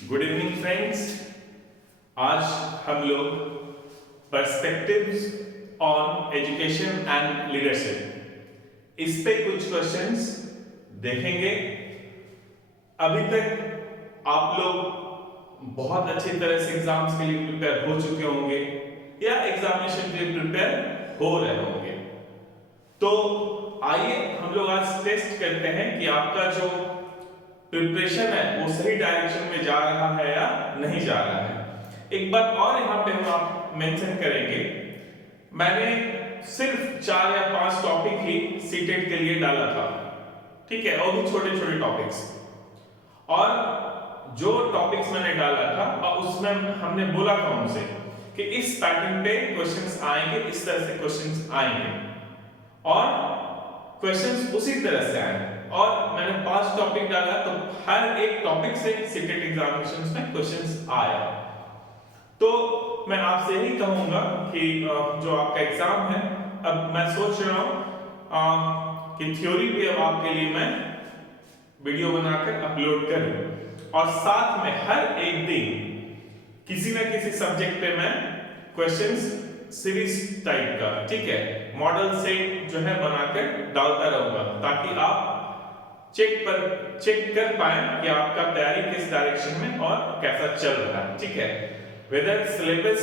Good evening friends. आज हम लोग perspectives on education and leadership इस पे कुछ क्वेश्चंस देखेंगे। अभी तक आप लोग बहुत अच्छी तरह से एग्जाम्स के लिए प्रिपेयर हो चुके होंगे या एग्जामिनेशन के लिए प्रिपेयर हो रहे होंगे। तो आइए हम लोग आज टेस्ट करते हैं कि आपका जो प्रिपरेशन है वो सही डायरेक्शन में जा रहा है या नहीं जा रहा है। एक बात और यहाँ पे हम आप मेंशन करेंगे, मैंने सिर्फ 4 या 5 टॉपिक ही सीटेट के लिए डाला था, ठीक है, और भी छोटे छोटे टॉपिक्स। और जो टॉपिक्स मैंने डाला था और उसमें हमने बोला था उनसे कि इस पैटर्न पे क्वेश्चंस आएंगे, इस तरह से क्वेश्चंस आएंगे और क्वेश्चंस उसी तरह से आएंगे। और मैंने 5 टॉपिक डाला तो हर एक टॉपिक से सीटेट एग्जामिनेशंस में क्वेश्चंस आया। तो मैं आपसे यही कहूंगा कि जो आपका एग्जाम है, अब मैं सोच रहा हूं कि थ्योरी भी अब आपके लिए मैं वीडियो बनाकर अपलोड करूं और साथ में हर एक दिन किसी ना किसी सब्जेक्ट पे मैं क्वेश्चंस सीरीज टाइप का, ठीक है, मॉडल से जो है बनाकर डालता रहूंगा ताकि आप चेक कर पाए कि आपका तैयारी किस डायरेक्शन में और कैसा चल रहा है, ठीक है, वेदर सिलेबस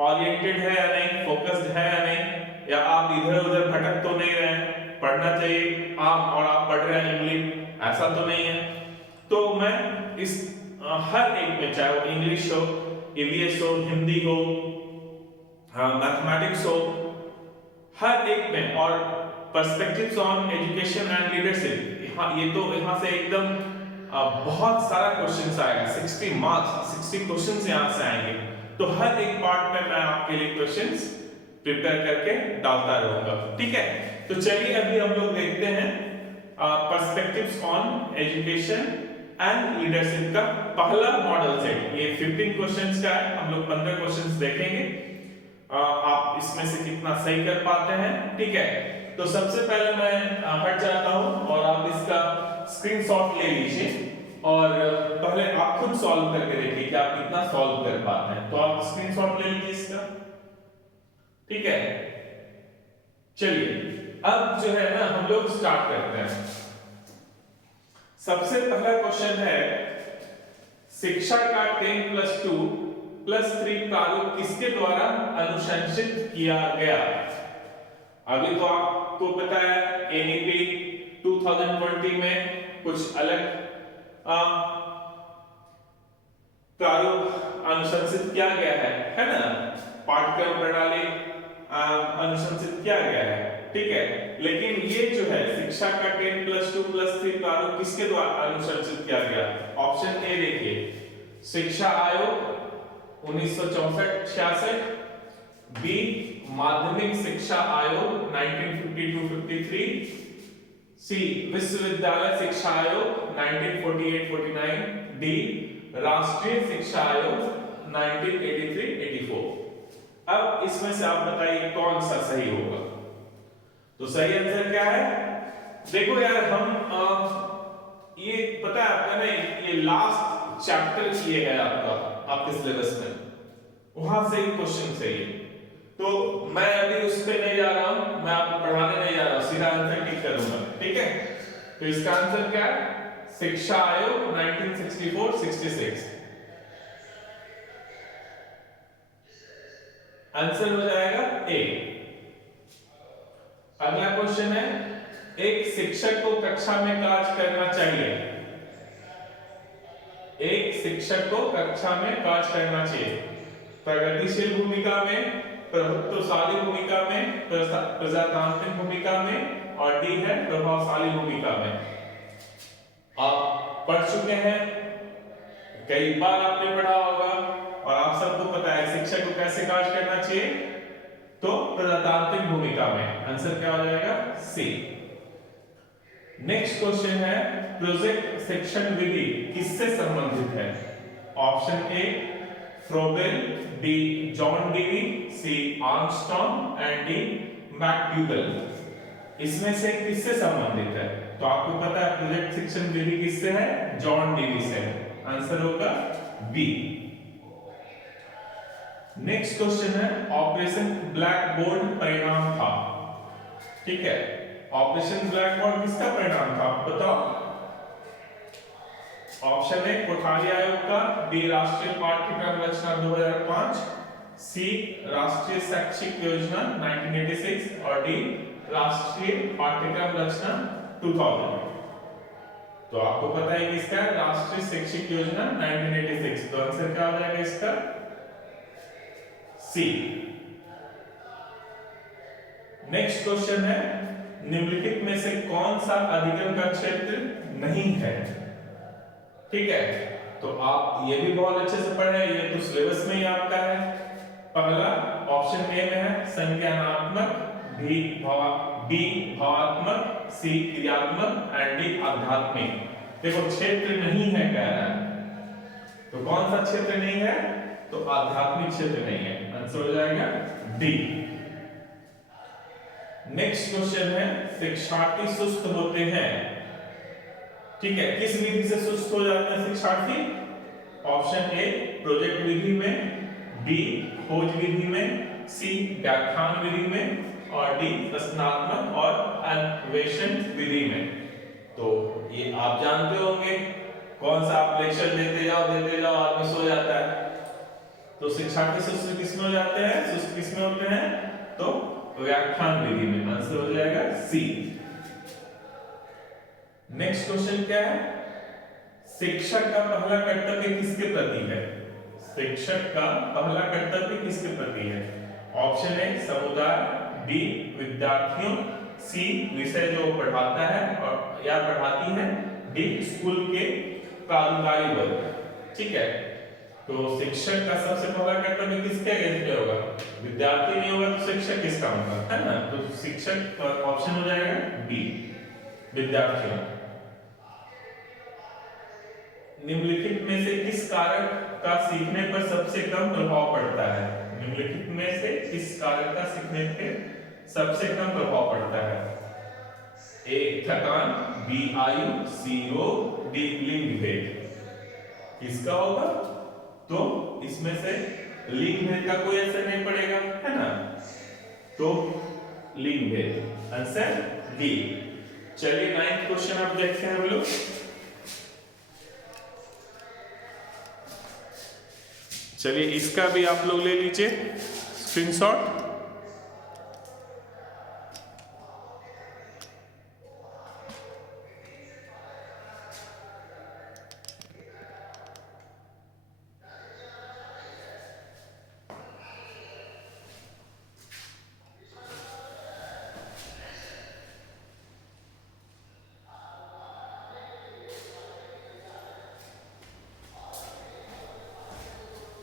ओरिएंटेड है या नहीं, फोकस्ड है या नहीं, या आप इधर उधर भटक तो नहीं रहे हैं, पढ़ना चाहिए आप और आप पढ़ रहे हैं इंग्लिश, ऐसा तो नहीं है। तो मैं इस हर एक में, चाहे वो इंग्लिश हो, ईवीएस हो, हिंदी हो, मैथमेटिक्स हो, हर एक में, और perspectives on education and leadership, ये तो यहाँ से एकदम बहुत सारा क्वेश्चंस आएगा, 60 मार्क्स, 60 क्वेश्चंस यहाँ से आएंगे। तो हर एक पार्ट में मैं आपके लिए क्वेश्चंस प्रिपेयर करके डालता रहूंगा, ठीक है। तो चलिए अभी हम लोग देखते हैं perspectives on education and leadership का पहला मॉडल सेट। ये 15 क्वेश्चंस का है, हम लोग 15 क्वेश्चंस देखेंगे, आप इसमें से कितना सही कर पाते हैं, ठीक है। तो सबसे पहले मैं हट जाता हूं और आप इसका स्क्रीनशॉट ले लीजिए और पहले आप खुद सॉल्व करके देखिए कि आप कितना सॉल्व कर पाते हैं। तो आप स्क्रीनशॉट ले लीजिए इसका, ठीक है। चलिए अब जो है ना हम लोग स्टार्ट करते हैं। सबसे पहला क्वेश्चन है, शिक्षा का 10+2+3 प्रारूप किसके द्वारा अनुशंसित किया गया। अभी तो आपको पता है एनईपी 2020 में कुछ अलग प्रारूप अनुशंसित किया गया है ना, पाठ्यक्रम प्रणाली अनुशंसित किया गया है, ठीक है। लेकिन ये जो है शिक्षा का 10+2+3 प्रारूप किसके द्वारा अनुशंसित किया गया। ऑप्शन ए देखिए, शिक्षा आयोग 1964-66, बी माध्यमिक शिक्षा आयोग 1952-53, सी विश्वविद्यालय शिक्षा आयोग 1948-49, डी राष्ट्रीय शिक्षा आयोग 1983-84। अब इसमें से आप बताइए कौन सा सही होगा। तो सही आंसर क्या है, देखो यार, हम ये पता है आपका ना, ये लास्ट चैप्टर किए गए आपके सिलेबस में, वहां से क्वेश्चन सही है। तो मैं अभी उस पे नहीं जा रहा हूं, मैं आपको पढ़ाने नहीं जा रहा हूं, सीधा आंसर टिक करूंगा, ठीक है। तो इसका आंसर क्या है, शिक्षा आयोग 1964-66 आंसर हो जाएगा ए। अगला क्वेश्चन है, एक शिक्षक को कक्षा में कार्य करना चाहिए, एक शिक्षक को कक्षा में कार्य करना चाहिए प्रगतिशील भूमिका में, प्रभुत्वशाली भूमिका में, प्रजातांत्रिक भूमिका में, और डी है प्रभावशाली भूमिका में। आप पढ़ चुके हैं, कई बार आपने पढ़ा होगा और आप सबको पता है शिक्षक को कैसे कार्य करना चाहिए, तो प्रजातांत्रिक भूमिका में। आंसर क्या हो जाएगा, सी। नेक्स्ट क्वेश्चन है, प्रोजेक्ट शिक्षण विधि किससे संबंधित है। Option A Froebel, B John Dewey, C Armstrong and D McDougall. इसमें से किससे संबंधित है। तो आपको पता है प्रोजेक्ट शिक्षण विधि किससे है, जॉन डीवी से है। आंसर होगा बी। नेक्स्ट क्वेश्चन है ऑपरेशन ब्लैक बोर्ड परिणाम था। ठीक है, ऑपरेशन ब्लैक बोर्ड किसका परिणाम था बताओ। ऑप्शन ए कोठारी आयोग का, बी राष्ट्रीय पाठ्यक्रम रचना 2005, सी राष्ट्रीय शैक्षिक योजना 1986 और डी राष्ट्रीय पाठ्यक्रम रचना 2000। तो आपको पता है किसका है राष्ट्रीय शैक्षिक योजना 1986, तो आंसर क्या हो जाएगा इसका सी। नेक्स्ट क्वेश्चन है निम्नलिखित में से कौन सा अधिगम का क्षेत्र नहीं है। ठीक है, तो आप ये भी बहुत अच्छे से पढ़े, ये तो सिलेबस में ही आपका है। पहला ऑप्शन ए में है संज्ञानात्मक, बी भावात्मक, सी क्रियात्मक एंड डी आध्यात्मिक। देखो क्षेत्र नहीं है कह रहा है, तो कौन सा क्षेत्र नहीं है, तो आध्यात्मिक क्षेत्र नहीं है, आंसर हो जाएगा डी। नेक्स्ट क्वेश्चन है शिक्षार्थी सुस्त होते हैं। ठीक है, किस विधि से सुस्त हो जाते हैं शिक्षार्थी। ऑप्शन ए प्रोजेक्ट विधि में, बी खोज विधि में, सी व्याख्यान विधि में और डी रचनात्मक और अन्वेषण विधि में। तो ये आप जानते होंगे कौन सा आप लेक्चर देते जाओ आदमी सो जाता है। तो शिक्षार्थी सुस्त किसमें हो जाते हैं, सुस्त किसमें होते हैं, तो व्याख्यान विधि में, आंसर हो जाएगा सी। नेक्स्ट क्वेश्चन क्या है शिक्षक का पहला कर्तव्य किसके प्रति है। शिक्षक का पहला कर्तव्य किसके प्रति है। ऑप्शन ए समुदाय, बी विद्यार्थियों, सी विषय जो पढ़ाता है और या पढ़ाती है, डी स्कूल के प्राधिकारी वर्ग। ठीक है, तो शिक्षक का सबसे पहला कर्तव्य किसके अगेंस्ट में होगा, विद्यार्थी नहीं होगा तो शिक्षक किसका होगा, है ना। तो शिक्षक ऑप्शन हो जाएगा बी विद्यार्थियों। निम्नलिखित में से किस कारक का सीखने पर सबसे कम प्रभाव पड़ता है। निम्नलिखित में से किस कारक का सीखने पर सबसे कम प्रभाव पड़ता है। ए थकान, बी आयु, सी रोग, डी लिंग भेद। किसका होगा, तो इसमें से लिंग भेद का कोई असर नहीं पड़ेगा, है ना, तो लिंग भेद, आंसर डी। चलिए 9th क्वेश्चन आप देखते हैं हम लोग। चलिए इसका भी आप लोग ले लीजिए स्क्रीनशॉट।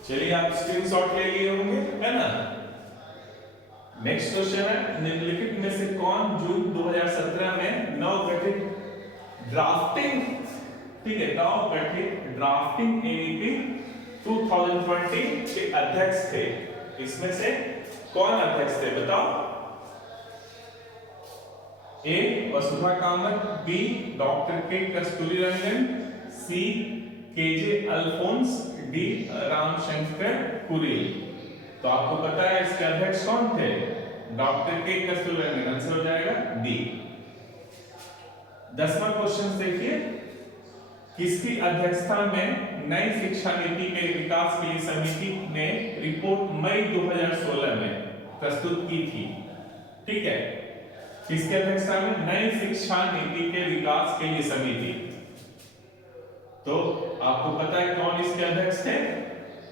चलिए आप स्क्रीनशॉट ले लिए होंगे, है ना। नेक्स्ट क्वेश्चन है निम्नलिखित में से कौन जून 2017 में नवगठित ड्राफ्टिंग, ठीक है, नवगठित ड्राफ्टिंग एबीपी 2020 के अध्यक्ष थे। इसमें से कौन अध्यक्ष थे बताओ। ए वसुधा कामत, बी डॉक्टर के कस्तूरी रंगन, सी केजे अल्फोंस, डी रामशंकर कुरेल। तो आपको पता है इसके अध्यक्ष कौन थे, डॉक्टर के कस्तूरी रंगन, आंसर हो जाएगा डी। 10वां क्वेश्चन देखिए किसकी अध्यक्षता में नई शिक्षा नीति के विकास के लिए समिति ने रिपोर्ट मई 2016 में प्रस्तुत की थी। ठीक है, किसके अध्यक्षता में नई शिक्षा नीति के विकास के लिए समिति। तो आपको पता है कौन इसके अध्यक्ष थे,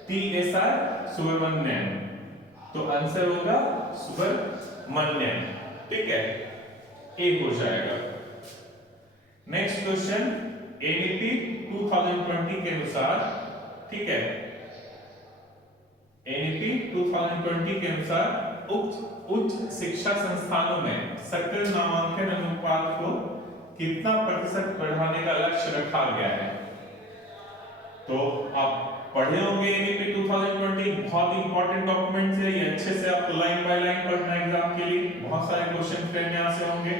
TSR सुब्रमण्यम। तो आंसर होगा सुब्रमण्यम। ठीक है, एक हो जाएगा। नेक्स्ट क्वेश्चन एनईपी 2020 के अनुसार, ठीक है, एनईपी 2020 के अनुसार उच्च शिक्षा संस्थानों में सक्रिय नामांकन अनुपात को कितना प्रतिशत बढ़ाने का लक्ष्य रखा गया है। तो आप पढ़े होंगे एनईपी 2020, बहुत इंपॉर्टेंट डॉक्यूमेंट है ये, अच्छे से आपको लाइन बाय लाइन पढ़ना है एग्जाम के लिए, बहुत सारे क्वेश्चन फ्रेम में यहाँ से होंगे।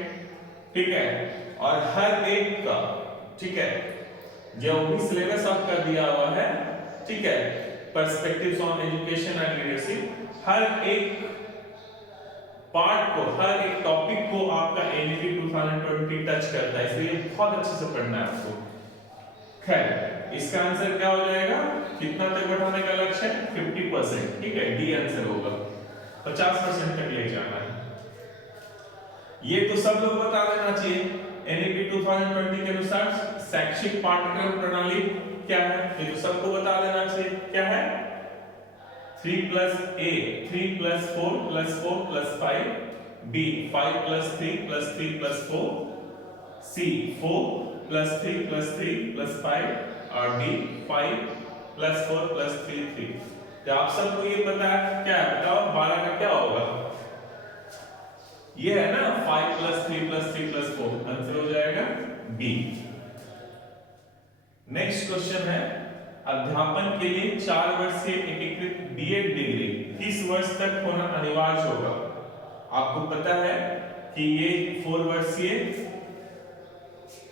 ठीक है, और हर एक का, ठीक है, जो भी सिलेबस आपका दिया हुआ है, ठीक है, perspectives on education and leadership, हर एक पार्ट को, हर एक टॉपिक को आपका एनईपी 2020 टच करता है, इसलिए बहुत अच्छे से पढ़ना है आपको। खैर, इसका आंसर क्या हो जाएगा, कितना तक बढ़ाने का लक्ष्य है, 50%, ठीक है, डी आंसर होगा, 50% तक ले जाना है। ये तो सब लोग बता देना चाहिए। एनईपी 2020 के अनुसार शैक्षिक पाठ्यक्रम प्रणाली क्या है, ये तो सबको बता देना चाहिए। क्या है, 3 plus A, 3 plus 4 plus 4 plus 5, B 5 plus 3 plus 3 plus 4, C 4 plus 3 plus 3 plus 5 और D 5 plus 4 plus 3 3। तो आप सबको ये पता है क्या है, बताओ 12 का क्या होगा, ये है ना 5 plus 3 plus 3 plus 4, आंसर हो जाएगा B। नेक्स्ट क्वेश्चन है, अध्यापन के लिए 4 वर्षीय एकीकृत बीएड डिग्री किस वर्ष तक होना अनिवार्य होगा। आपको पता है कि ये 4 वर्षीय,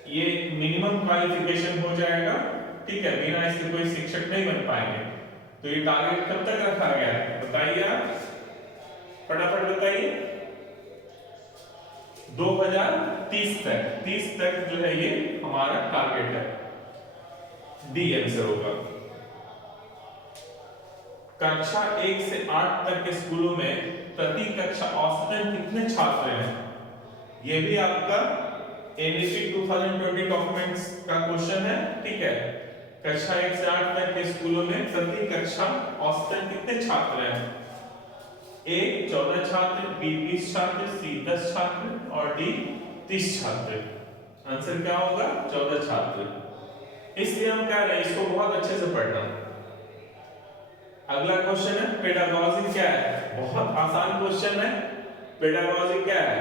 ये मिनिमम क्वालिफिकेशन हो जाएगा, ठीक है, बिना इसके कोई शिक्षक नहीं बन पाएंगे। तो ये टारगेट कब तक रखा गया है, बताइए आप, फटाफट बताइए। 2030 तक, 30 तक जो है ये हमारा टारगेट है, डी आंसर होगा। कक्षा 1 से 8 तक के स्कूलों में प्रति कक्षा औसतन कितने छात्र हैं, यह भी आपका एनईपी 2020 डॉक्यूमेंट्स का क्वेश्चन है, ठीक है। कक्षा 1 से 8 तक के स्कूलों में प्रति कक्षा औसतन कितने छात्र हैं, ए 14 छात्र, बी 20 छात्र, सी 10 छात्र और डी 30 छात्र। आंसर क्या होगा, 14 छात्र। इसलिए हम कह रहे हैं इसको बहुत अच्छे से पढ़ना। अगला क्वेश्चन है, पेडागॉजी क्या है, बहुत आसान क्वेश्चन है। पेडागॉजी क्या है,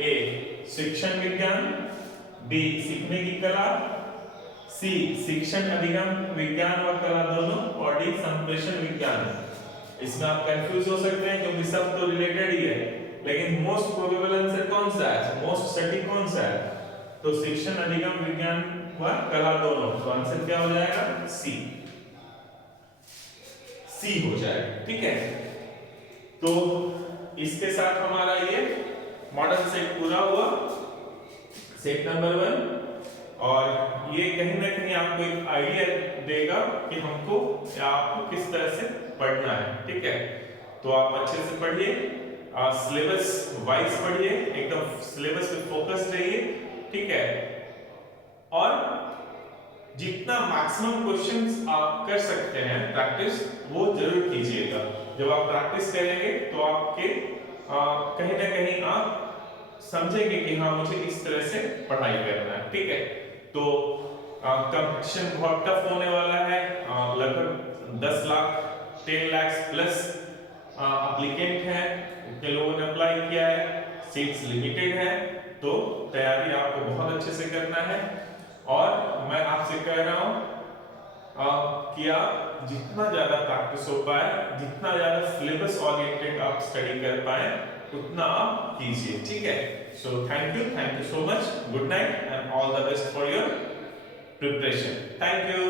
ए शिक्षण विज्ञान, बी सीखने की कला, सी शिक्षण अधिगम विज्ञान व कला दोनों और डी संप्रेषण विज्ञान। इसमें आप कंफ्यूज हो सकते हैं क्योंकि सब तो रिलेटेड ही है, लेकिन मोस्ट प्रोबेबल आंसर कौन सा है, मोस्ट सटीक कौन सा है, तो शिक्षण अधिगम विज्ञान व कला दोनों। तो आंसर क्या हो जाएगा, सी, सी हो जाएगा, ठीक है। तो इसके साथ हमारा ये मॉडल सेट पूरा हुआ, सेट नंबर 1, और ये कहीं ना कहीं आपको एक आइडिया देगा कि हमको या आपको किस तरह से पढ़ना है, ठीक है। तो आप अच्छे से पढ़िए, सिलेबस वाइज पढ़िए, एकदम सिलेबस पे फोकस रहिए, ठीक है। और जितना मैक्सिमम क्वेश्चंस आप कर सकते हैं प्रैक्टिस, वो जरूर कीजिएगा। जब आप प्रैक्टिस करेंगे तो आपके कहीं ना कहीं आप समझेंगे कि हाँ मुझे इस तरह से पढ़ाई करना है, ठीक है। तो कंपटीशन बहुत टफ होने वाला है, लगभग 10 लाख 10 लाख प्लस एप्लीकेंट हैं, उतने लोगों ने अप्लाई किया है, सीट्स लिमिटेड है, तो तैयारी आपको बहुत अच्छे से करना है। और मैं आपसे कह रहा हूं कि आप जितना ज्यादा प्रैक्टिस हो पाए, जितना ज्यादा सिलेबस ओरिएंटेड आप स्टडी कर पाए, उतना आप कीजिए, ठीक है। So thank you so much, good night and all the best for your preparation, thank you.